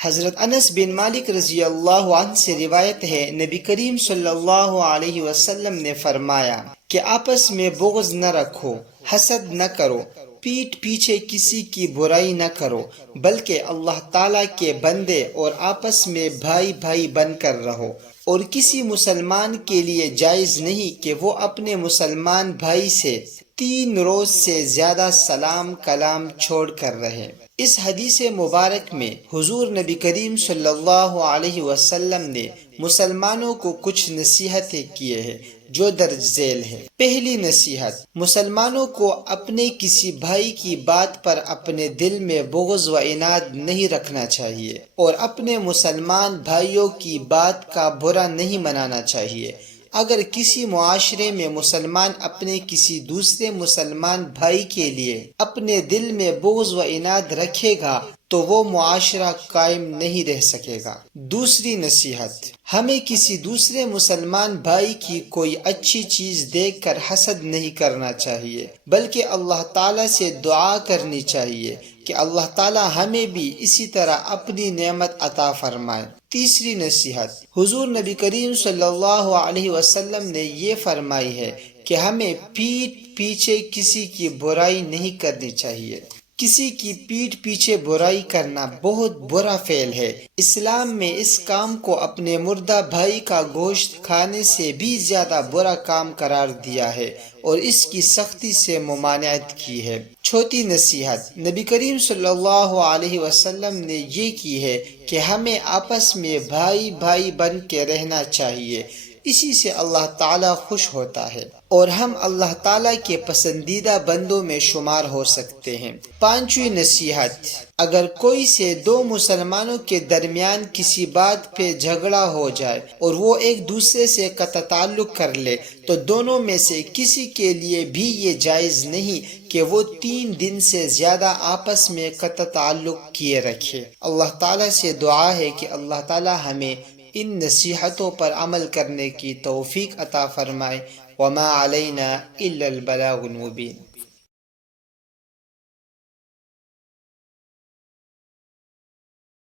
حضرت انس بن مالک رضی اللہ عنہ سے روایت ہے، نبی کریم صلی اللہ علیہ وسلم نے فرمایا کہ آپس میں بغض نہ رکھو، حسد نہ کرو، پیٹھ پیچھے کسی کی برائی نہ کرو، بلکہ اللہ تعالیٰ کے بندے اور آپس میں بھائی بھائی بن کر رہو، اور کسی مسلمان کے لیے جائز نہیں کہ وہ اپنے مسلمان بھائی سے 3 روز سے زیادہ سلام کلام چھوڑ کر رہے۔ اس حدیث مبارک میں حضور نبی کریم صلی اللہ علیہ وسلم نے مسلمانوں کو کچھ نصیحتیں کیے ہیں جو درج ذیل ہے۔ پہلی نصیحت، مسلمانوں کو اپنے کسی بھائی کی بات پر اپنے دل میں بغض و عناد نہیں رکھنا چاہیے، اور اپنے مسلمان بھائیوں کی بات کا برا نہیں منانا چاہیے۔ اگر کسی معاشرے میں مسلمان اپنے کسی دوسرے مسلمان بھائی کے لیے اپنے دل میں بغض و عناد رکھے گا تو وہ معاشرہ قائم نہیں رہ سکے گا۔ دوسری نصیحت، ہمیں کسی دوسرے مسلمان بھائی کی کوئی اچھی چیز دیکھ کر حسد نہیں کرنا چاہیے، بلکہ اللہ تعالیٰ سے دعا کرنی چاہیے کہ اللہ تعالیٰ ہمیں بھی اسی طرح اپنی نعمت عطا فرمائے۔ تیسری نصیحت، حضور نبی کریم صلی اللہ علیہ وسلم نے یہ فرمائی ہے کہ ہمیں پیٹھ پیچھے کسی کی برائی نہیں کرنی چاہیے۔ کسی کی پیٹھ پیچھے برائی کرنا بہت برا فعل ہے۔ اسلام میں اس کام کو اپنے مردہ بھائی کا گوشت کھانے سے بھی زیادہ برا کام قرار دیا ہے اور اس کی سختی سے ممانعت کی ہے۔ چوتھی نصیحت، نبی کریم صلی اللہ علیہ وسلم نے یہ کی ہے کہ ہمیں آپس میں بھائی بھائی بن کے رہنا چاہیے، اسی سے اللہ تعالیٰ خوش ہوتا ہے اور ہم اللہ تعالیٰ کے پسندیدہ بندوں میں شمار ہو سکتے ہیں۔ پانچویں نصیحت، اگر کوئی سے 2 مسلمانوں کے درمیان کسی بات پہ جھگڑا ہو جائے اور وہ ایک دوسرے سے قطع تعلق کر لے تو دونوں میں سے کسی کے لیے بھی یہ جائز نہیں کہ وہ 3 دن سے زیادہ آپس میں قطع تعلق کیے رکھے۔ اللہ تعالیٰ سے دعا ہے کہ اللہ تعالیٰ ہمیں ان نصیحتوں پر عمل کرنے کی توفیق عطا فرمائے۔ وما علینا الا البلاغ المبین۔